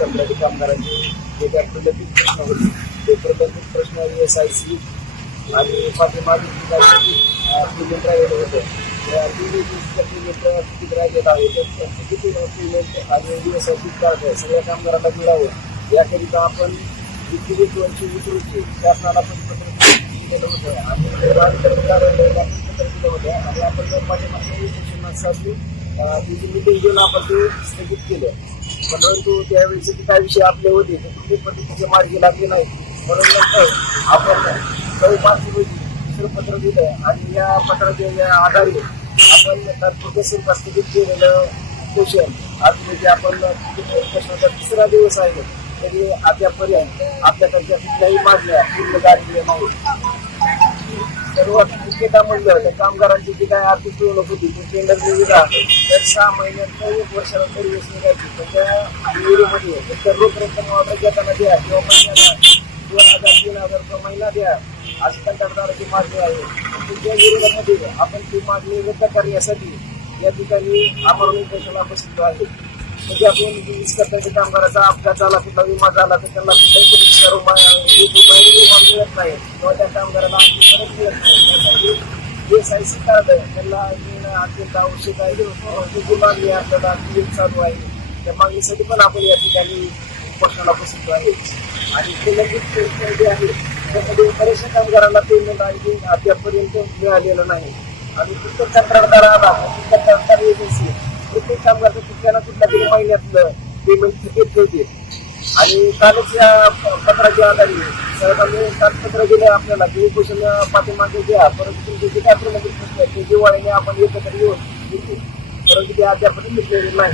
कंत्राटी कामगारांचे जे काही प्रलंबित प्रश्न होते. ते प्रलंबित प्रश्न एस आय सी आणि पाठीमागे पेमेंट राहिलेलं होतं. त्या पेमेंटचं पेमेंट किती राहिलेलं आहे तर किती पेमेंट आणि एस आय सी कार्ड सगळ्या कामगारांना मिळावं. याकरिता आपण किती वेतवांची वितरूची शासनाला पण पत्र दिलेलं होतं. आणि बांधकाम कार्यालयाला पत्र दिलं होतं. आणि आपण पाठीमागच्या उपोषणासाठी मिटिंग घेऊन आपण ते स्थगित केलं. परंतु त्यावेळेस ते काय विषय आपले होते ते तुम्ही म्हणजे पण मार्गी लागले नाही. म्हणून नंतर आपण काही पाच दुसरं पत्र दिलं आणि या पत्राच्या आधारे आपण तात्पुरतं स्वरूपात केलेलं पोषण आज म्हणजे आपण प्रश्नाचा तिसरा दिवस आहे. तरी अद्यापर्यंत आपल्याकडच्या कुठल्याही मागण्या पूर्ण गाडी नाही सर्वात मुख्यतः म्हणलं तर कामगारांची जी काय आर्थिक पिळवणूक होती ती टेंडर निविदा तर सहा महिन्यात एक वर्षाला तरी निघायची पण त्या निविदेमध्ये फक्त रोख रक्कम घेताना द्या किंवा महिन्याला दोन हजार तीन हजार रुपये महिना द्या अशी कंत्राटदाराची मागणी आहे. त्या विरोधामध्ये आपण ती मागणी रद्द करण्यासाठी या ठिकाणी आम्हाला उपोषणाला बसलो आहे. म्हणजे आपण वीस कर्तव्य कामगाराचा अपघात झाला कुठला विमा झाला तर त्यांना कुठल्याही पद्धतीचा रुपया मिळत नाही किंवा त्या कामगाराला आणखी परत मिळत नाही त्यासाठी एस आय कार्ड आहे त्यांना मिळणं अत्यंत आवश्यक आहे त्याची मागणी आपल्याला ती चालू आहे त्या मागणीसाठी पण आपण या ठिकाणी उपोषणाला बसलो आहे आणि प्रलंबित प्रश्न जे आहे त्यामध्ये बऱ्याचशा कामगारांना पेमेंट आणखी अद्यापर्यंत मिळालेलं नाही आणि प्रत्येक कंत्राटदाराला प्रत्येक कंत्राटदार एजन्सी प्रत्येक कामगारचं कुठल्या ना कुठल्या तरी महिन्यातलं पेमेंट थकीत ठेवते आणि कालच या पत्राच्या आधारे साहेबांनी काल पत्र आपल्याला. की उपोषण पाठीमागे घ्या परंतु तुमचे जे काय प्रलंबित प्रश्न आहेत ते दिवाळीने आपण एकत्र येऊन परंतु ते अद्यापर्यंत मिटलेले नाही.